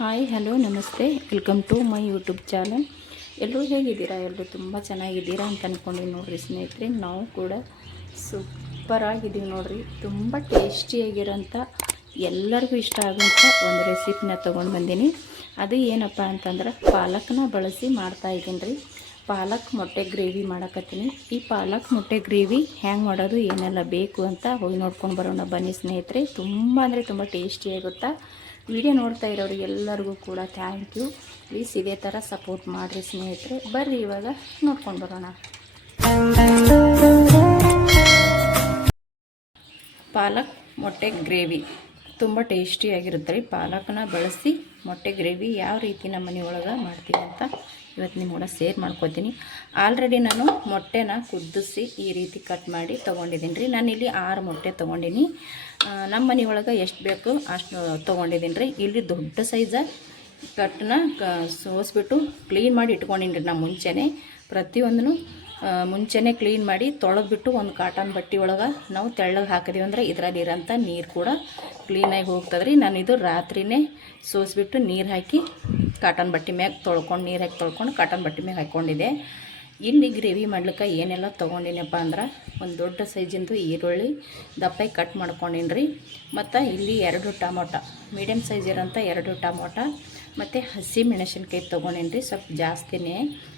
Hi hello ನಮಸ್ತೆ welcome to my YouTube channel. ಎಲ್ಲರೂ ಹೇಗಿದ್ದೀರಾ? ಎಲ್ಲರೂ ತುಂಬ ಚೆನ್ನಾಗಿದ್ದೀರಾ ಅಂತ ಅಂದ್ಕೊಂಡು ನೋಡಿರಿ ಸ್ನೇಹಿತರೆ, ನಾವು ಕೂಡ ಸೂಪರಾಗಿದ್ದೀವಿ ನೋಡಿರಿ. ತುಂಬ ಟೇಸ್ಟಿಯಾಗಿರೋಂಥ ಎಲ್ಲರಿಗೂ ಇಷ್ಟ ಆಗೋಂಥ ಒಂದು ರೆಸಿಪಿನ ತೊಗೊಂಡು ಬಂದೀನಿ. ಅದು ಏನಪ್ಪ ಅಂತಂದ್ರೆ ಪಾಲಕ್ನ ಬಳಸಿ ಮಾಡ್ತಾಯಿದ್ದೀನಿ ರೀ. ಪಾಲಕ್ ಮೊಟ್ಟೆ ಗ್ರೇವಿ ಮಾಡಕತ್ತೀನಿ. ಈ ಪಾಲಕ್ ಮೊಟ್ಟೆ ಗ್ರೇವಿ ಹ್ಯಾಂಗೆ ಮಾಡೋದು, ಏನೆಲ್ಲ ಬೇಕು ಅಂತ ಹೋಗಿ ನೋಡ್ಕೊಂಡು ಬರೋಣ ಬನ್ನಿ ಸ್ನೇಹಿತರೆ. ತುಂಬ ಅಂದರೆ ತುಂಬ ಟೇಸ್ಟಿಯಾಗುತ್ತಾ. ವಿಡಿಯೋ ನೋಡ್ತಾ ಇರೋರಿಗೆ ಎಲ್ಲರಿಗೂ ಕೂಡ ಥ್ಯಾಂಕ್ ಯು. ಪ್ಲೀಸ್ ಇದೇ ಥರ ಸಪೋರ್ಟ್ ಮಾಡಿರಿ ಸ್ನೇಹಿತರೆ. ಬರ್ರಿ ಇವಾಗ ನೋಡ್ಕೊಂಡು ಬರೋಣ. ಪಾಲಕ್ ಮೊಟ್ಟೆ ಗ್ರೇವಿ ತುಂಬ ಟೇಸ್ಟಿಯಾಗಿರುತ್ತೆ ರೀ. ಪಾಲಕನ್ನ ಬಳಸಿ ಮೊಟ್ಟೆ ಗ್ರೇವಿ ಯಾವ ರೀತಿ ನಮ್ಮ ಮನೆಯೊಳಗೆ ಮಾಡ್ತೀವಿ ಅಂತ ಇವತ್ತು ನಿಮ್ಮ ಕೂಡ ಶೇರ್ ಮಾಡ್ಕೋತೀನಿ. ಆಲ್ರೆಡಿ ನಾನು ಮೊಟ್ಟೆನ ಕುದಿಸಿ ಈ ರೀತಿ ಕಟ್ ಮಾಡಿ ತೊಗೊಂಡಿದ್ದೀನಿ ರೀ. ನಾನಿಲ್ಲಿ 6 ಮೊಟ್ಟೆ ತೊಗೊಂಡಿನಿ. ನಮ್ಮ ಮನೆಯೊಳಗೆ ಎಷ್ಟು ಬೇಕು ಅಷ್ಟು ತೊಗೊಂಡಿದ್ದೀನಿ ರೀ. ಇಲ್ಲಿ ದೊಡ್ಡ ಸೈಜ ಕಟ್ಟನ್ನ ಸೋಸ್ಬಿಟ್ಟು ಕ್ಲೀನ್ ಮಾಡಿ ಇಟ್ಕೊಂಡಿನಿ ರೀ. ನಾನು ಮುಂಚೆನೇ ಪ್ರತಿಯೊಂದನ್ನು ಮುಂಚೆನೇ ಕ್ಲೀನ್ ಮಾಡಿ ತೊಳೆದ್ಬಿಟ್ಟು ಒಂದು ಕಾಟನ್ ಬಟ್ಟೆ ಒಳಗೆ ನಾವು ತೆಳ್ಳಗೆ ಹಾಕಿದೀವಿ ಅಂದರೆ ಇದರಲ್ಲಿರೋಂಥ ನೀರು ಕೂಡ ಕ್ಲೀನಾಗಿ ಹೋಗ್ತದೆ ರೀ. ನಾನು ಇದು ರಾತ್ರಿನೇ ಸೋಸ್ಬಿಟ್ಟು ನೀರು ಹಾಕಿ ಕಾಟನ್ ಬಟ್ಟೆ ಮ್ಯಾಗ ತೊಳ್ಕೊಂಡು ನೀರು ಹಾಕಿ ತೊಳ್ಕೊಂಡು ಕಾಟನ್ ಬಟ್ಟೆ ಮ್ಯಾಗ ಹಾಕ್ಕೊಂಡಿದ್ದೆ. ಇಲ್ಲಿ ಗ್ರೇವಿ ಮಾಡ್ಲಿಕ್ಕೆ ಏನೆಲ್ಲ ತೊಗೊಂಡಿನಪ್ಪ ಅಂದ್ರೆ ಒಂದು ದೊಡ್ಡ ಸೈಜಿಂದು ಈರುಳ್ಳಿ ದಪ್ಪಾಗಿ ಕಟ್ ಮಾಡ್ಕೊಂಡಿನಿ ರೀ. ಮತ್ತು ಇಲ್ಲಿ 2 ಟೊಮೊಟೊ ಮೀಡಿಯಮ್ ಸೈಜ್ ಇರೋಂಥ 2 ಟೊಮೊಟೊ ಮತ್ತು ಹಸಿ ಮೆಣಸಿನ್ಕಾಯಿ ತೊಗೊಂಡಿನಿ ರೀ. ಸ್ವಲ್ಪ ಜಾಸ್ತಿನೇ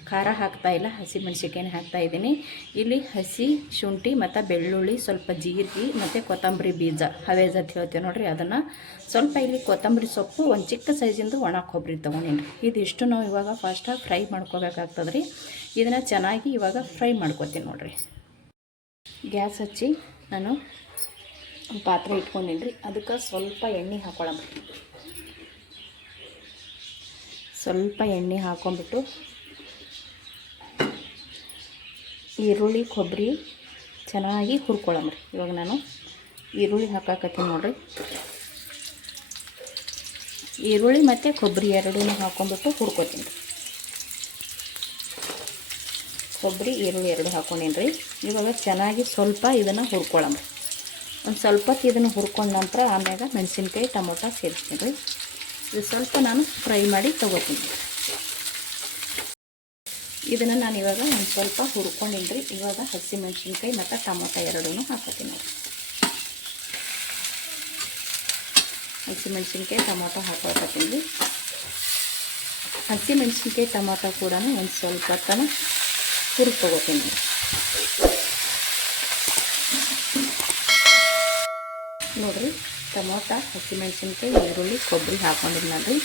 ಖಾರ ಹಾಕ್ತಾಯಿಲ್ಲ, ಹಸಿ ಮೆಣಸಿನ್ಕಾಯಿನ ಹಾಕ್ತಾಯಿದ್ದೀನಿ. ಇಲ್ಲಿ ಹಸಿ ಶುಂಠಿ ಮತ್ತು ಬೆಳ್ಳುಳ್ಳಿ, ಸ್ವಲ್ಪ ಜೀರಿಗೆ ಮತ್ತು ಕೊತ್ತಂಬರಿ ಬೀಜ ಹವೇಜ್ ಅಂತ ಹೇಳ್ತೀವಿ ನೋಡಿರಿ, ಅದನ್ನು ಸ್ವಲ್ಪ ಇಲ್ಲಿ ಕೊತ್ತಂಬರಿ ಸೊಪ್ಪು, ಒಂದು ಚಿಕ್ಕ ಸೈಜಿಂದು ಒಣ ಕೊಬ್ಬರಿ ತೊಗೊಂಡಿನಿ ರೀ. ಇದಿಷ್ಟು ನಾವು ಇವಾಗ ಫಸ್ಟಾಗಿ ಫ್ರೈ ಮಾಡ್ಕೋಬೇಕಾಗ್ತದೆ ರೀ. ಇದನ್ನು ಚೆನ್ನಾಗಿ ಇವಾಗ ಫ್ರೈ ಮಾಡ್ಕೊತೀನಿ ನೋಡಿರಿ. ಗ್ಯಾಸ್ ಹಚ್ಚಿ ನಾನು ಪಾತ್ರೆ ಇಟ್ಕೊಂಡಿನಿ ರೀ. ಅದಕ್ಕೆ ಸ್ವಲ್ಪ ಎಣ್ಣೆ ಹಾಕೊಳ್ಳೋಣ. ಸ್ವಲ್ಪ ಎಣ್ಣೆ ಹಾಕೊಂಡ್ಬಿಟ್ಟು ಈರುಳ್ಳಿ ಕೊಬ್ಬರಿ ಚೆನ್ನಾಗಿ ಹುರ್ಕೊಳ್ಳೋಣ ರೀ. ಇವಾಗ ನಾನು ಈರುಳ್ಳಿ ಹಾಕಾಕತ್ತೀನಿ ನೋಡಿರಿ. ಈರುಳ್ಳಿ ಮತ್ತು ಕೊಬ್ಬರಿ ಎರಡೂ ಹಾಕೊಂಡ್ಬಿಟ್ಟು ಹುರ್ಕೊತೀನಿ. ಕೊಬ್ಬರಿ ಈರುಳ್ಳಿ ಎರಡು ಹಾಕೊಂಡೀನಿ ರೀ. ಇವಾಗ ಚೆನ್ನಾಗಿ ಸ್ವಲ್ಪ ಇದನ್ನು ಹುರ್ಕೊಳ್ಳೋಣ. ಒಂದು ಸ್ವಲ್ಪ ಇದನ್ನು ಹುರ್ಕೊಂಡ ನಂತರ ಆಮ್ಯಾಗ ಮೆಣಸಿನ್ಕಾಯಿ ಟೊಮೊಟೊ ಸೇರಿಸ್ತೀನಿ ರೀ. ಇದು ಸ್ವಲ್ಪ ನಾನು ಫ್ರೈ ಮಾಡಿ ತೊಗೋತೀನಿ. ಇದನ್ನು ನಾನು ಇವಾಗ ಒಂದು ಸ್ವಲ್ಪ ಹುರ್ಕೊಂಡಿನಿ ರೀ. ಇವಾಗ ಹಸಿ ಮೆಣಸಿನ್ಕಾಯಿ ಮತ್ತು ಟೊಮೊಟೊ ಎರಡೂ ಹಾಕೋತೀನಿ. ಹಸಿ ಮೆಣಸಿನ್ಕಾಯಿ ಟೊಮೊಟೊ ಹಾಕೋತೀನಿ ರೀ. ಹಸಿ ಮೆಣಸಿನ್ಕಾಯಿ ಟೊಮೊಟೊ ಕೂಡ ಒಂದು ಸ್ವಲ್ಪ ತನ ಹುರ್ಕೊತೀನಿ. ನೋಡಿರಿ, ಟೊಮೊಟೊ, ಹಸಿಮೆಣಸಿನ್ಕಾಯಿ, ಈರುಳ್ಳಿ, ಕೊಬ್ಬರಿ ಹಾಕೊಂಡಿನಿ ನೋಡಿರಿ.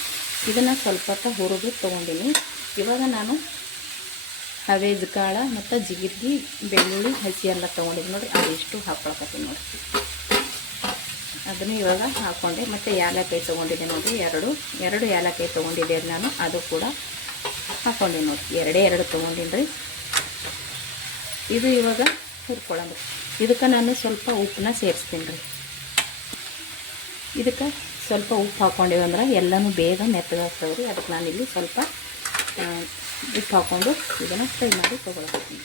ಇದನ್ನು ಸ್ವಲ್ಪ ಹೊತ್ತು ಹುರಿದು ತೊಗೊಂಡಿನಿ. ಇವಾಗ ನಾನು ಹವೇಜ್ ಕಾಳು ಮತ್ತು ಜೀರಿಗೆ, ಬೆಳ್ಳುಳ್ಳಿ, ಹಸಿ ಎಲ್ಲ ತೊಗೊಂಡಿದ್ದೀನಿ ನೋಡಿರಿ. ಅದೆಷ್ಟು ಹಾಕ್ಕೊಳಕತ್ತೀನಿ ನೋಡಿರಿ. ಅದನ್ನು ಇವಾಗ ಹಾಕ್ಕೊಂಡೆ. ಮತ್ತು ಏಲಕ್ಕಾಯಿ ತೊಗೊಂಡಿದ್ದೆ ನೋಡಿರಿ, ಎರಡು ಏಲಕ್ಕಾಯಿ ತೊಗೊಂಡಿದ್ದೆ ನಾನು. ಅದು ಕೂಡ ಹಾಕ್ಕೊಂಡೆ ನೋಡಿರಿ. 2 ತೊಗೊಂಡಿನಿ ರೀ. ಇದು ಇವಾಗ ಹುರ್ಕೊಳ್ಳೋಣ. ಇದಕ್ಕೆ ನಾನು ಸ್ವಲ್ಪ ಉಪ್ಪನ್ನ ಸೇರಿಸ್ತೀನಿ ರೀ. ಇದಕ್ಕೆ ಸ್ವಲ್ಪ ಉಪ್ಪು ಹಾಕ್ಕೊಂಡಿವಿ ಅಂದ್ರೆ ಎಲ್ಲನೂ ಬೇಗ ಮೆತ್ತಗಾಗ್ತವೆ ರೀ. ಅದಕ್ಕೆ ನಾನಿಲ್ಲಿ ಸ್ವಲ್ಪ ಉಪ್ಪು ಹಾಕ್ಕೊಂಡು ಇದನ್ನು ಫ್ರೈ ಮಾಡಿ ತೊಗೊಳಕತ್ತೀನಿ.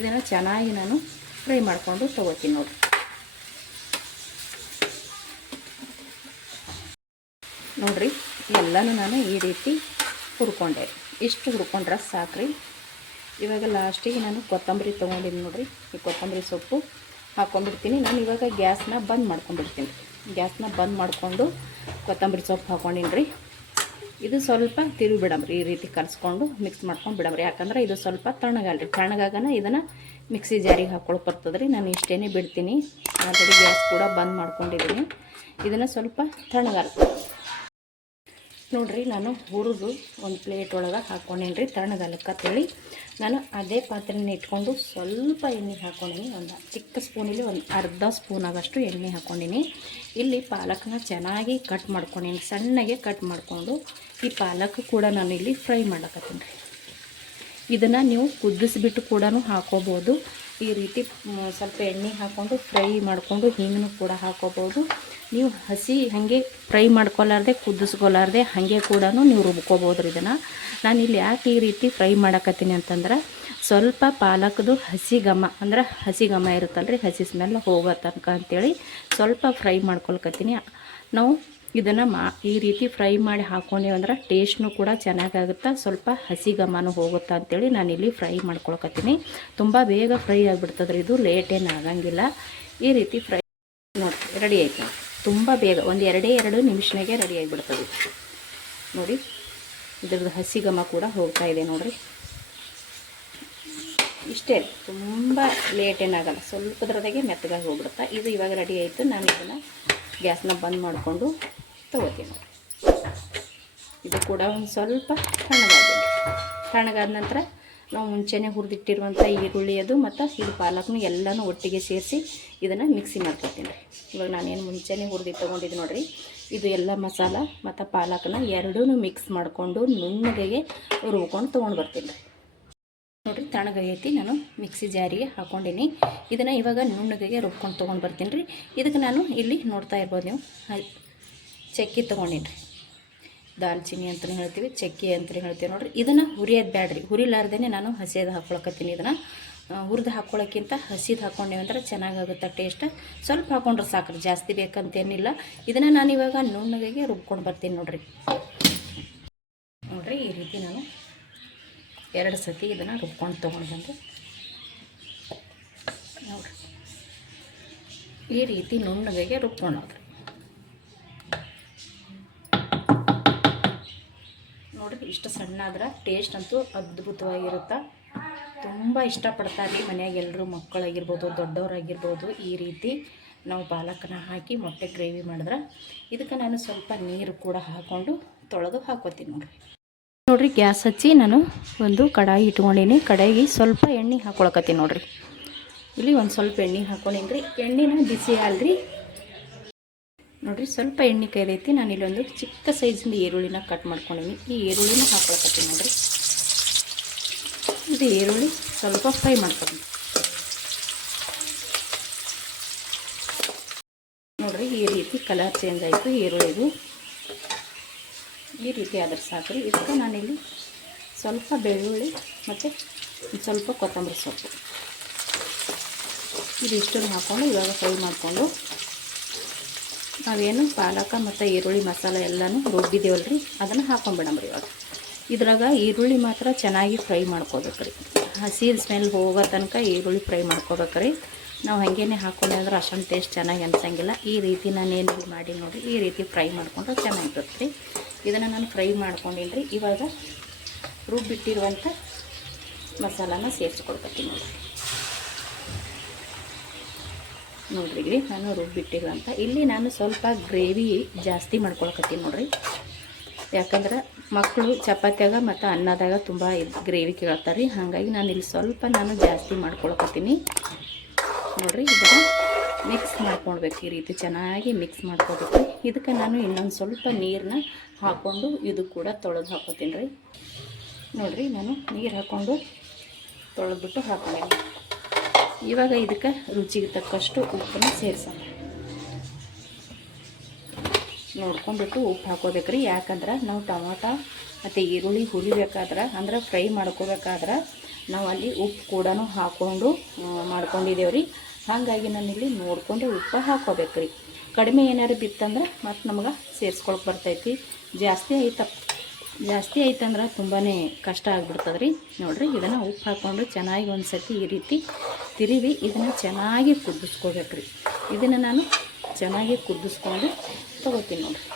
ಇದನ್ನು ಚೆನ್ನಾಗಿ ನಾನು ಫ್ರೈ ಮಾಡಿಕೊಂಡು ತೊಗೋತೀನಿ ನೋಡಿರಿ. ನೋಡಿರಿ, ಎಲ್ಲನೂ ನಾನು ಈ ರೀತಿ ಹುರ್ಕೊಂಡೆ. ಇಷ್ಟು ಹುರ್ಕೊಂಡ್ರೆ ಸಾಕ್ರಿ. ಇವಾಗ ಲಾಸ್ಟಿಗೆ ನಾನು ಕೊತ್ತಂಬರಿ ತೊಗೊಂಡಿನಿ ನೋಡಿರಿ. ಈ ಕೊತ್ತಂಬರಿ ಸೊಪ್ಪು ಹಾಕ್ಕೊಂಡ್ಬಿಡ್ತೀನಿ. ನಾನು ಇವಾಗ ಗ್ಯಾಸ್ನ ಬಂದ್ ಮಾಡ್ಕೊಂಡ್ಬಿಡ್ತೀನಿ. ಗ್ಯಾಸ್ನ ಬಂದ್ ಮಾಡಿಕೊಂಡು ಕೊತ್ತಂಬರಿ ಸೊಪ್ಪು ಹಾಕ್ಕೊಂಡಿನಿ ರೀ. ಇದು ಸ್ವಲ್ಪ ತಿರುಗಿ ಬಿಡಮ್ರಿ. ಈ ರೀತಿ ಕಲಿಸ್ಕೊಂಡು ಮಿಕ್ಸ್ ಮಾಡ್ಕೊಂಡು ಬಿಡಮ್ರಿ. ಯಾಕಂದ್ರೆ ಇದು ಸ್ವಲ್ಪ ತಣ್ಣಗಾಲ್ರಿ. ತಣ್ಣಗಾಗನ ಇದನ್ನು ಮಿಕ್ಸಿ ಜಾರಿಗೆ ಹಾಕ್ಕೊಳಕ್ಕೆ ಬರ್ತದೆ ರೀ. ನಾನು ಇಷ್ಟೇ ಬಿಡ್ತೀನಿ. ಆಲ್ರೆಡಿ ಗ್ಯಾಸ್ ಕೂಡ ಬಂದ್ ಮಾಡ್ಕೊಂಡಿದ್ದೀನಿ. ಇದನ್ನು ಸ್ವಲ್ಪ ತಣ್ಣಗಾಲ ನೋಡಿರಿ. ನಾನು ಹುರಿದು ಒಂದು ಪ್ಲೇಟ್ ಒಳಗೆ ಹಾಕ್ಕೊಂಡೇನಿ ರೀ. ತಣ್ಣಗಾಲಕ್ಕಂತೇಳಿ ನಾನು ಅದೇ ಪಾತ್ರೆನ ಇಟ್ಕೊಂಡು ಸ್ವಲ್ಪ ಎಣ್ಣೆ ಹಾಕ್ಕೊಂಡಿನಿ. ಒಂದು ಚಿಕ್ಕ ಸ್ಪೂನಲ್ಲಿ ಒಂದು ಅರ್ಧ ಸ್ಪೂನ್ ಆಗಷ್ಟು ಎಣ್ಣೆ ಹಾಕ್ಕೊಂಡಿನಿ. ಇಲ್ಲಿ ಪಾಲಕನ್ನ ಚೆನ್ನಾಗಿ ಕಟ್ ಮಾಡ್ಕೊಂಡಿನಿ. ಸಣ್ಣಗೆ ಕಟ್ ಮಾಡಿಕೊಂಡು ಈ ಪಾಲಕ್ ಕೂಡ ನಾನು ಇಲ್ಲಿ ಫ್ರೈ ಮಾಡ್ಲಕತ್ತೀನಿ ರೀ. ಇದನ್ನು ನೀವು ಕುದಿಸ್ಬಿಟ್ಟು ಕೂಡ ಹಾಕೋಬೋದು. ಈ ರೀತಿ ಸ್ವಲ್ಪ ಎಣ್ಣೆ ಹಾಕ್ಕೊಂಡು ಫ್ರೈ ಮಾಡಿಕೊಂಡು ಹಿಂಗನ್ನು ಕೂಡ ಹಾಕೋಬೋದು. ನೀವು ಹಸಿ ಹಾಗೆ ಫ್ರೈ ಮಾಡ್ಕೊಲಾರ್ದೆ ಕುದಿಸ್ಕೊಲಾರ್ದೆ ಹಾಗೆ ಕೂಡ ನೀವು ರುಬ್ಕೋಬೋದು ರೀ. ಇದನ್ನು ನಾನಿಲ್ಲಿ ಯಾಕೆ ಈ ರೀತಿ ಫ್ರೈ ಮಾಡಕತ್ತೀನಿ ಅಂತಂದ್ರೆ ಸ್ವಲ್ಪ ಪಾಲಕ್ದು ಹಸಿ ಘಮ ಇರುತ್ತಲ್ರಿ, ಹಸಿ ಸ್ಮೆಲ್ ಹೋಗೋ ತನಕ ಅಂಥೇಳಿ ಸ್ವಲ್ಪ ಫ್ರೈ ಮಾಡ್ಕೊಳ್ಕತ್ತೀನಿ. ನಾವು ಇದನ್ನು ಈ ರೀತಿ ಫ್ರೈ ಮಾಡಿ ಹಾಕ್ಕೊಂಡೇವು ಅಂದ್ರೆ ಟೇಸ್ಟ್ನು ಕೂಡ ಚೆನ್ನಾಗಾಗುತ್ತೆ, ಸ್ವಲ್ಪ ಹಸಿ ಘಮನೂ ಹೋಗುತ್ತಾ ಅಂಥೇಳಿ ನಾನಿಲ್ಲಿ ಫ್ರೈ ಮಾಡ್ಕೊಳ್ಕತ್ತೀನಿ. ತುಂಬ ಬೇಗ ಫ್ರೈ ಆಗಿಬಿಡ್ತದ್ರಿ, ಇದು ಲೇಟೇನು ಆಗಂಗಿಲ್ಲ. ಈ ರೀತಿ ಫ್ರೈ ನೋಡಿ ರೆಡಿ ಆಯಿತು. ತುಂಬ ಬೇಗ ಒಂದು 2 ನಿಮಿಷನಾಗೆ ರೆಡಿ ಆಗಿಬಿಡ್ತದೆ ನೋಡಿ. ಇದ್ರದ್ದು ಹಸಿ ಘಮ ಕೂಡ ಹೋಗ್ತಾ ಇದೆ ನೋಡಿರಿ. ಇಷ್ಟೇ, ತುಂಬ ಲೇಟ್ ಏನಾಗಲ್ಲ, ಸ್ವಲ್ಪದ್ರದಾಗೆ ಮೆತ್ತಗಾಗಿ ಹೋಗ್ಬಿಡುತ್ತೆ. ಇದು ಇವಾಗ ರೆಡಿ ಆಯಿತು. ನಾನು ಇದನ್ನು ಗ್ಯಾಸ್ನ ಬಂದ್ ಮಾಡಿಕೊಂಡು ತೊಗೋತೀನಿ. ಇದು ಕೂಡ ಒಂದು ಸ್ವಲ್ಪ ತಣ್ಣಗಾದ ನಂತರ ನಾವು ಮುಂಚೆನೇ ಹುರಿದಿಟ್ಟಿರುವಂಥ ಈರುಳ್ಳಿ ಅದು ಮತ್ತು ಇದು ಪಾಲಕ್ನು ಎಲ್ಲನೂ ಒಟ್ಟಿಗೆ ಸೇರಿಸಿ ಇದನ್ನು ಮಿಕ್ಸಿ ಮಾಡ್ಕೊತೀನಿ ರೀ. ಇವಾಗ ನಾನೇನು ಮುಂಚೆನೇ ಹುರಿದು ತೊಗೊಂಡಿದ್ದು ನೋಡಿರಿ. ಇದು ಎಲ್ಲ ಮಸಾಲ ಮತ್ತು ಪಾಲಕನ್ನ ಎರಡೂ ಮಿಕ್ಸ್ ಮಾಡಿಕೊಂಡು ನುಣ್ಣಗೆ ರುಬ್ಕೊಂಡು ತೊಗೊಂಡು ಬರ್ತೀನಿ ರೀ. ನೋಡಿರಿ ತಣ್ಣಗೈತಿ, ನಾನು ಮಿಕ್ಸಿ ಜಾರಿಗೆ ಹಾಕ್ಕೊಂಡೀನಿ. ಇದನ್ನು ಇವಾಗ ನುಣ್ಣಗೆ ರುಬ್ಕೊಂಡು ತೊಗೊಂಡು ಬರ್ತೀನಿ ರೀ. ಇದಕ್ಕೆ ನಾನು ಇಲ್ಲಿ ನೋಡ್ತಾ ಇರ್ಬೋದು ನೀವು ಚಕ್ಕಿ ತೊಗೊಂಡೀನಿ ರೀ. ದಾಲ್ಚಿನ್ನಿ ಅಂತಲೂ ಹೇಳ್ತೀವಿ, ಚಕ್ಕಿ ಅಂತಲೂ ಹೇಳ್ತೀವಿ ನೋಡಿರಿ. ಇದನ್ನು ಹುರಿಯೋದು ಬೇಡ್ರಿ, ಹುರಿಲಾರ್ದೇ ನಾನು ಹಸಿದು ಹಾಕ್ಕೊಳಕತ್ತೀನಿ. ಇದನ್ನು ಹುರಿದು ಹಾಕ್ಕೊಳ್ಳೋಕ್ಕಿಂತ ಹಸಿದು ಹಾಕ್ಕೊಂಡೇವೆ ಅಂದ್ರೆ ಚೆನ್ನಾಗಾಗುತ್ತೆ ಟೇಸ್ಟ್. ಸ್ವಲ್ಪ ಹಾಕ್ಕೊಂಡ್ರೆ ಸಾಕ್ರಿ, ಜಾಸ್ತಿ ಬೇಕಂತೇನಿಲ್ಲ. ಇದನ್ನು ನಾನು ಇವಾಗ ನುಣ್ಣಗೆ ರುಬ್ಕೊಂಡು ಬರ್ತೀನಿ ನೋಡಿರಿ. ಈ ರೀತಿ ನಾನು 2 ಸತಿ ಇದನ್ನು ರುಬ್ಕೊಂಡು ತೊಗೊಂಡು ಬಂದು ನೋಡಿರಿ ಈ ರೀತಿ ನುಣ್ಣಗೆ ರುಬ್ಕೊಂಡೋಗ್ರಿ. ನೋಡಿರಿ ಇಷ್ಟು ಸಣ್ಣ ಆದ್ರೆ ಟೇಸ್ಟ್ ಅಂತೂ ಅದ್ಭುತವಾಗಿರುತ್ತೆ. ತುಂಬ ಇಷ್ಟಪಡ್ತಾರೆ ಮನೆಯಾಗ ಎಲ್ಲರೂ, ಮಕ್ಕಳಾಗಿರ್ಬೋದು ದೊಡ್ಡವರಾಗಿರ್ಬೋದು. ಈ ರೀತಿ ನಾವು ಪಾಲಕನ ಹಾಕಿ ಮೊಟ್ಟೆ ಗ್ರೇವಿ ಮಾಡಿದ್ರೆ ಇದಕ್ಕೆ ನಾನು ಸ್ವಲ್ಪ ನೀರು ಕೂಡ ಹಾಕ್ಕೊಂಡು ತೊಳೆದು ಹಾಕೋತೀನಿ ನೋಡಿರಿ. ಗ್ಯಾಸ್ ಹಚ್ಚಿ ನಾನು ಒಂದು ಕಡಾಯಿ ಇಟ್ಕೊಂಡೀನಿ. ಕಡಾಯಿಗೆ ಸ್ವಲ್ಪ ಎಣ್ಣೆ ಹಾಕ್ಕೊಳಕತ್ತೀನಿ ನೋಡಿರಿ. ಇಲ್ಲಿ ಒಂದು ಸ್ವಲ್ಪ ಎಣ್ಣೆ ಹಾಕ್ಕೊಂಡೀನಿ ರೀ. ಎಣ್ಣೆನ ಬಿಸಿ ಅಲ್ರಿ ನೋಡಿರಿ, ಸ್ವಲ್ಪ ಎಣ್ಣೆ ಕೈದೈತಿ. ನಾನು ಇಲ್ಲೊಂದು ಚಿಕ್ಕ ಸೈಜಿಂದ ಈರುಳ್ಳಿನ ಕಟ್ ಮಾಡ್ಕೊಂಡೀನಿ. ಈ ಈರುಳ್ಳಿನ ಹಾಕ್ಕೊಳಕತ್ತೀನಿ ನೋಡಿರಿ. ಇದು ಈರುಳ್ಳಿ ಸ್ವಲ್ಪ ಫ್ರೈ ಮಾಡ್ಕೊಂಡು ನೋಡಿರಿ. ಈ ರೀತಿ ಕಲರ್ ಚೇಂಜ್ ಆಯಿತು ಈರುಳ್ಳಿದು. ಈ ರೀತಿ ಆದ್ರೆ ಸಾಕ್ರಿ. ಇದಕ್ಕೆ ನಾನಿಲ್ಲಿ ಸ್ವಲ್ಪ ಬೆಳ್ಳುಳ್ಳಿ ಮತ್ತು ಸ್ವಲ್ಪ ಕೊತ್ತಂಬರಿ ಸೊಪ್ಪು ಇದಿಷ್ಟನ್ನು ಹಾಕ್ಕೊಂಡು ಇವಾಗ ಫ್ರೈ ಮಾಡಿಕೊಂಡು ನಾವೇನು ಪಾಲಕ ಮತ್ತು ಈರುಳ್ಳಿ ಮಸಾಲೆ ಎಲ್ಲನೂ ರುಬ್ಬಿದೇವಲ್ರಿ, ಅದನ್ನು ಹಾಕೊಂಡ್ಬಿಡಮ್ರಿ. ಇವಾಗ ಇದ್ರಾಗ ಈರುಳ್ಳಿ ಮಾತ್ರ ಚೆನ್ನಾಗಿ ಫ್ರೈ ಮಾಡ್ಕೋಬೇಕ್ರಿ. ಹಸಿ ಸ್ಮೆಲ್ ಹೋಗೋ ತನಕ ಈರುಳ್ಳಿ ಫ್ರೈ ಮಾಡ್ಕೋಬೇಕ್ರಿ. ನಾವು ಹಾಗೇನೆ ಹಾಕ್ಕೊಂಡೆ ಅಂದ್ರೆ ಅಷ್ಟೊಂದು ಟೇಸ್ಟ್ ಚೆನ್ನಾಗಿ ಅನ್ಸಂಗಿಲ್ಲ. ಈ ರೀತಿ ನಾನೇನು ಮಾಡಿ ನೋಡಿ ಈ ರೀತಿ ಫ್ರೈ ಮಾಡ್ಕೊಂಡ್ರೆ ಚೆನ್ನಾಗಿರುತ್ತೆ ರೀ. ಇದನ್ನು ನಾನು ಫ್ರೈ ಮಾಡ್ಕೊಂಡಿನಿ ರೀ. ಇವಾಗ ರುಬ್ಬಿಟ್ಟಿರುವಂಥ ಮಸಾಲಾನ ಸೇರಿಸ್ಕೊಳ್ತೀನಿ ನೋಡ್ರಿ. ನಾನು ರುಬ್ಬಿಟ್ಟಿರುವಂಥ ಇಲ್ಲಿ ನಾನು ಸ್ವಲ್ಪ ಗ್ರೇವಿ ಜಾಸ್ತಿ ಮಾಡ್ಕೊಳಕತ್ತೀನಿ ನೋಡಿರಿ. ಯಾಕಂದ್ರೆ ಮಕ್ಕಳು ಚಪಾತಿಯಾಗ ಮತ್ತು ಅನ್ನದಾಗ ತುಂಬ ಗ್ರೇವಿ ಕೇಳ್ತಾರೆ ರೀ. ಹಾಗಾಗಿ ನಾನು ಇಲ್ಲಿ ಸ್ವಲ್ಪ ಜಾಸ್ತಿ ಮಾಡ್ಕೊಳಕತ್ತೀನಿ ನೋಡಿರಿ. ಇದನ್ನು ಮಿಕ್ಸ್ ಮಾಡ್ಕೊಳ್ಬೇಕು, ಈ ರೀತಿ ಚೆನ್ನಾಗಿ ಮಿಕ್ಸ್ ಮಾಡ್ಕೊಬೇಕು. ಇದಕ್ಕೆ ನಾನು ಇನ್ನೊಂದು ಸ್ವಲ್ಪ ನೀರನ್ನ ಹಾಕ್ಕೊಂಡು ಇದು ಕೂಡ ತೊಳೆದು ಹಾಕೋತೀನಿ ರೀ ನೋಡಿರಿ. ನಾನು ನೀರು ಹಾಕ್ಕೊಂಡು ತೊಳೆದ್ಬಿಟ್ಟು ಹಾಕೊಂಡೆ. ಇವಾಗ ಇದಕ್ಕೆ ರುಚಿಗೆ ತಕ್ಕಷ್ಟು ಉಪ್ಪನ್ನು ಸೇರಿಸೋಣ. ನೋಡ್ಕೊಂಡ್ಬಿಟ್ಟು ಉಪ್ಪು ಹಾಕೋಬೇಕ್ರಿ. ಯಾಕಂದ್ರೆ ನಾವು ಟೊಮಾಟೊ ಮತ್ತು ಈರುಳ್ಳಿ ಹುರಿಬೇಕಾದ್ರೆ ಅಂದ್ರೆ ಫ್ರೈ ಮಾಡ್ಕೋಬೇಕಾದ್ರೆ ನಾವು ಅಲ್ಲಿ ಉಪ್ಪು ಕೂಡ ಹಾಕ್ಕೊಂಡು ಮಾಡ್ಕೊಂಡಿದ್ದೇವೆ ರೀ. ಹಾಗಾಗಿ ನಾನಿಲ್ಲಿ ನೋಡಿಕೊಂಡು ಉಪ್ಪು ಹಾಕ್ಕೋಬೇಕ್ರಿ. ಕಡಿಮೆ ಏನಾರು ಬಿತ್ತಂದ್ರೆ ಮತ್ತು ನಮ್ಗೆ ಸೇರಿಸ್ಕೊಳಕ್ಕೆ ಬರ್ತೈತಿ. ಜಾಸ್ತಿ ಐತಂದ್ರೆ ತುಂಬಾ ಕಷ್ಟ ಆಗಿಬಿಡ್ತದೆ ರೀ ನೋಡಿರಿ. ಇದನ್ನು ಉಪ್ಪು ಹಾಕ್ಕೊಂಡು ಚೆನ್ನಾಗಿ ಒಂದು ಸತಿ ಈ ರೀತಿ ತಿರುವಿ ಇದನ್ನು ಚೆನ್ನಾಗಿ ಕುದಿಸ್ಕೋಬೇಕ್ರಿ. ಇದನ್ನು ನಾನು ಚೆನ್ನಾಗಿ ಕುದಿಸ್ಕೊಂಡು ತೊಗೋತೀನಿ ನೋಡಿರಿ.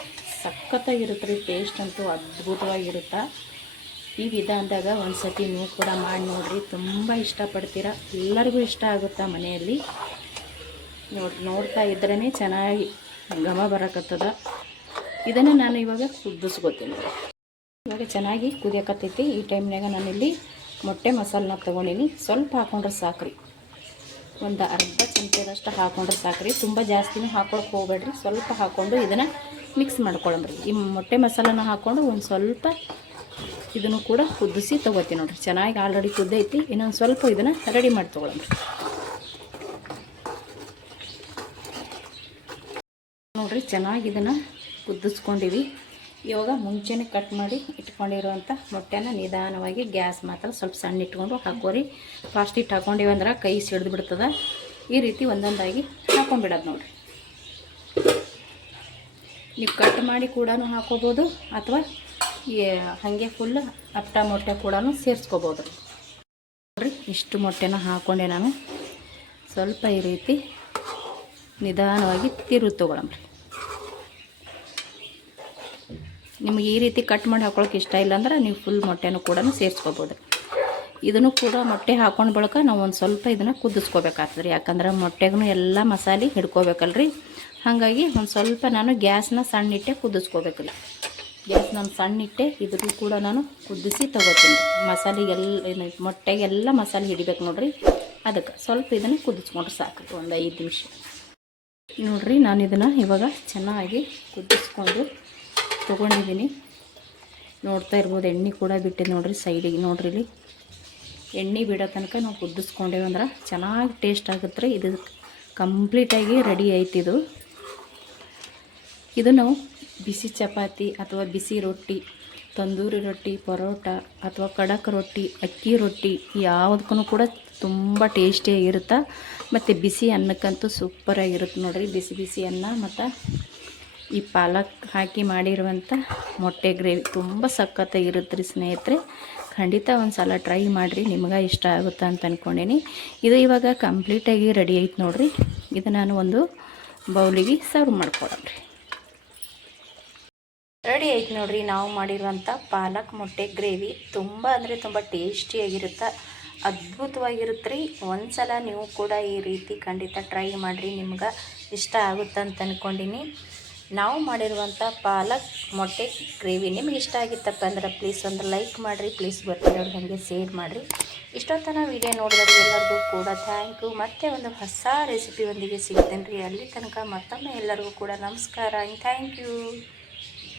ಸಖತ್ತಾಗಿರುತ್ತೆ ರೀ, ಟೇಸ್ಟ್ ಅಂತೂ ಅದ್ಭುತವಾಗಿರುತ್ತೆ. ಈ ವಿಧಾನದಾಗ ಒಂದು ಸತಿ ನೀವು ಕೂಡ ಮಾಡಿ ನೋಡಿರಿ, ತುಂಬ ಇಷ್ಟಪಡ್ತೀರ, ಎಲ್ಲರಿಗೂ ಇಷ್ಟ ಆಗುತ್ತೆ ಮನೆಯಲ್ಲಿ. ನೋಡ್ತಾ ಇದ್ರೇ ಚೆನ್ನಾಗಿ ಘಮ ಬರಕತ್ತದ. ಇದನ್ನು ನಾನು ಇವಾಗ ಕುದಿಸ್ಕೋತೀನಿ. ಇವಾಗ ಚೆನ್ನಾಗಿ ಕುದಿಯಕತ್ತೈತಿ. ಈ ಟೈಮ್ನಾಗ ನಾನಿಲ್ಲಿ ಮೊಟ್ಟೆ ಮಸಾಲನ ತೊಗೊಂಡಿನಿ. ಸ್ವಲ್ಪ ಹಾಕ್ಕೊಂಡ್ರೆ ಸಾಕ್ರಿ, ಒಂದು ಅರ್ಧ ಚಮಚದಷ್ಟು ಹಾಕ್ಕೊಂಡ್ರೆ ಸಾಕ್ರಿ. ತುಂಬ ಜಾಸ್ತಿನೂ ಹಾಕ್ಕೊಳಕ್ಕೆ ಹೋಗ್ಬೇಡ್ರಿ, ಸ್ವಲ್ಪ ಹಾಕ್ಕೊಂಡು ಇದನ್ನು ಮಿಕ್ಸ್ ಮಾಡ್ಕೊಳ್ಳಂಬ್ರಿ. ಈ ಮೊಟ್ಟೆ ಮಸಾಲನ ಹಾಕ್ಕೊಂಡು ಒಂದು ಸ್ವಲ್ಪ ಇದನ್ನು ಕೂಡ ಕುದಿಸಿ ತೊಗೋತೀನಿ ನೋಡಿರಿ. ಚೆನ್ನಾಗಿ ಆಲ್ರೆಡಿ ಕುದ್ದೈತಿ. ಇನ್ನೊಂದು ಸ್ವಲ್ಪ ಇದನ್ನು ರೆಡಿ ಮಾಡಿ ತೊಗೊಳಂಬ್ರಿ ನೋಡಿರಿ. ಚೆನ್ನಾಗಿ ಇದನ್ನು ಕುದಿಸ್ಕೊಂಡಿವಿ. ಇವಾಗ ಮುಂಚೆನೇ ಕಟ್ ಮಾಡಿ ಇಟ್ಕೊಂಡಿರುವಂಥ ಮೊಟ್ಟೆನ ನಿಧಾನವಾಗಿ ಗ್ಯಾಸ್ ಮಾತ್ರ ಸ್ವಲ್ಪ ಸಣ್ಣ ಇಟ್ಕೊಂಡು ಹಾಕೋರಿ. ಫಾಸ್ಟ್ ಇಟ್ಟು ಹಾಕೊಂಡಿವಿ ಅಂದ್ರೆ ಕೈ ಸಿಡ್ದು ಬಿಡ್ತದೆ. ಈ ರೀತಿ ಒಂದೊಂದಾಗಿ ಹಾಕೊಂಡ್ಬಿಡೋದು ನೋಡಿರಿ. ನೀವು ಕಟ್ ಮಾಡಿ ಕೂಡ ಹಾಕೋಬೋದು ಅಥವಾ ಹಾಗೆ ಫುಲ್ ಅಪ್ಟ ಮೊಟ್ಟೆ ಕೂಡ ಸೇರಿಸ್ಕೋಬೋದು ನೋಡಿರಿ. ಇಷ್ಟು ಮೊಟ್ಟೆನ ಹಾಕ್ಕೊಂಡೆ ನಾನು. ಸ್ವಲ್ಪ ಈ ರೀತಿ ನಿಧಾನವಾಗಿ ತಿರುವು ತೊಗೊಳಮ್ರಿ. ನಿಮಗೆ ಈ ರೀತಿ ಕಟ್ ಮಾಡಿ ಹಾಕೊಳ್ಳೋಕೆ ಇಷ್ಟ ಇಲ್ಲ ಅಂದ್ರೆ ನೀವು ಫುಲ್ ಮೊಟ್ಟೆನೂ ಕೂಡ ಸೇರಿಸ್ಕೋಬೋದು. ಇದನ್ನು ಕೂಡ ಮೊಟ್ಟೆ ಹಾಕೊಂಡು ಬಳಿಕ ನಾವು ಒಂದು ಸ್ವಲ್ಪ ಇದನ್ನು ಕುದಿಸ್ಕೋಬೇಕಾಗ್ತದೆ. ಯಾಕಂದ್ರೆ ಮೊಟ್ಟೆಗೂ ಎಲ್ಲ ಮಸಾಲೆ ಹಿಡ್ಕೋಬೇಕಲ್ರಿ. ಹಾಗಾಗಿ ಒಂದು ಸ್ವಲ್ಪ ನಾನು ಗ್ಯಾಸ್ನ ಸಣ್ಣಿಟ್ಟೆ ಕುದಿಸ್ಕೋಬೇಕ್ರಿ. ಗ್ಯಾಸ್ ನಾನು ಸಣ್ಣಿಟ್ಟೆ ಇದ್ರೂ ಕೂಡ ನಾನು ಕುದಿಸಿ ತೊಗೋತೀನಿ. ಮಸಾಲೆಗೆಲ್ಲ ಮೊಟ್ಟೆಗೆಲ್ಲ ಮಸಾಲೆ ಹಿಡಿಬೇಕು ನೋಡಿರಿ. ಅದಕ್ಕೆ ಸ್ವಲ್ಪ ಇದನ್ನು ಕುದಿಸ್ಕೊಂಡ್ರೆ ಸಾಕು, ಒಂದು 5 ನಿಮಿಷ ನೋಡಿರಿ. ನಾನು ಇದನ್ನು ಇವಾಗ ಚೆನ್ನಾಗಿ ಕುದಿಸ್ಕೊಂಡು ತೊಗೊಂಡಿದ್ದೀನಿ. ನೋಡ್ತಾ ಇರ್ಬೋದು, ಎಣ್ಣೆ ಕೂಡ ಬಿಟ್ಟಿದ್ದು ನೋಡಿರಿ ಸೈಡಿಗೆ. ನೋಡ್ರಿ ಇಲ್ಲಿ ಎಣ್ಣೆ ಬಿಡೋ ತನಕ ನಾವು ಕುದಿಸ್ಕೊಂಡೇವೆ ಅಂದ್ರೆ ಚೆನ್ನಾಗಿ ಟೇಸ್ಟ್ ಆಗುತ್ತೆ ರೀ. ಇದು ಕಂಪ್ಲೀಟಾಗಿ ರೆಡಿ ಆಯ್ತು. ಇದು ನಾವು ಬಿಸಿ ಚಪಾತಿ ಅಥವಾ ಬಿಸಿ ರೊಟ್ಟಿ, ತಂದೂರಿ ರೊಟ್ಟಿ, ಪರೋಟ ಅಥವಾ ಖಡಕ್ ರೊಟ್ಟಿ, ಅಕ್ಕಿ ರೊಟ್ಟಿ ಯಾವುದಕ್ಕೂ ಕೂಡ ತುಂಬ ಟೇಸ್ಟಿಯಾಗಿರುತ್ತೆ. ಮತ್ತು ಬಿಸಿ ಅನ್ನಕ್ಕಂತೂ ಸೂಪರಾಗಿರುತ್ತೆ ನೋಡಿರಿ. ಬಿಸಿ ಬಿಸಿ ಅನ್ನ ಮತ್ತು ಈ ಪಾಲಕ್ ಹಾಕಿ ಮಾಡಿರುವಂಥ ಮೊಟ್ಟೆ ಗ್ರೇವಿ ತುಂಬ ಸಖತ್ತಾಗಿರುತ್ತೆ ರೀ ಸ್ನೇಹಿತರೆ. ಖಂಡಿತ ಒಂದು ಸಲ ಟ್ರೈ ಮಾಡಿರಿ, ನಿಮ್ಗೆ ಇಷ್ಟ ಆಗುತ್ತೆ ಅಂತ ಅಂದ್ಕೊಂಡೀನಿ. ಇದು ಇವಾಗ ಕಂಪ್ಲೀಟಾಗಿ ರೆಡಿ ಆಯ್ತು ನೋಡಿರಿ. ಇದು ನಾನು ಒಂದು ಬೌಲಿಗೆ ಸರ್ವ್ ಮಾಡ್ಕೊಡಮ್ರಿ. ರೆಡಿ ಆಯ್ತು ನೋಡಿರಿ ನಾವು ಮಾಡಿರುವಂಥ ಪಾಲಕ್ ಮೊಟ್ಟೆ ಗ್ರೇವಿ. ತುಂಬ ಅಂದರೆ ತುಂಬ ಟೇಸ್ಟಿಯಾಗಿರುತ್ತೆ, ಅದ್ಭುತವಾಗಿರುತ್ತೆ ರೀ. ಒಂದು ಸಲ ನೀವು ಕೂಡ ಈ ರೀತಿ ಖಂಡಿತ ಟ್ರೈ ಮಾಡಿರಿ, ನಿಮ್ಗೆ ಇಷ್ಟ ಆಗುತ್ತೆ ಅಂತ ಅಂದ್ಕೊಂಡೀನಿ. ನಾವು ಮಾಡಿರುವಂಥ ಪಾಲಕ್ ಮೊಟ್ಟೆ ಗ್ರೇವಿ ನಿಮ್ಗೆ ಇಷ್ಟ ಆಗಿತ್ತಪ್ಪ ಅಂದ್ರೆ ಪ್ಲೀಸ್ ಒಂದು ಲೈಕ್ ಮಾಡಿರಿ. ಪ್ಲೀಸ್ ಗೊತ್ತಿರೋರು ಹಾಗೆ ಶೇರ್ ಮಾಡಿರಿ. ಇಷ್ಟೊತ್ತನ ವಿಡಿಯೋ ನೋಡಿದ್ರೆ ಎಲ್ಲರಿಗೂ ಕೂಡ ಥ್ಯಾಂಕ್ ಯು. ಮತ್ತೆ ಒಂದು ಹೊಸ ರೆಸಿಪಿ ಒಂದಿಗೆ ಸಿಗ್ತೇನೆ ರೀ. ಅಲ್ಲಿ ತನಕ ಮತ್ತೊಮ್ಮೆ ಎಲ್ಲರಿಗೂ ಕೂಡ ನಮಸ್ಕಾರ. Thank you.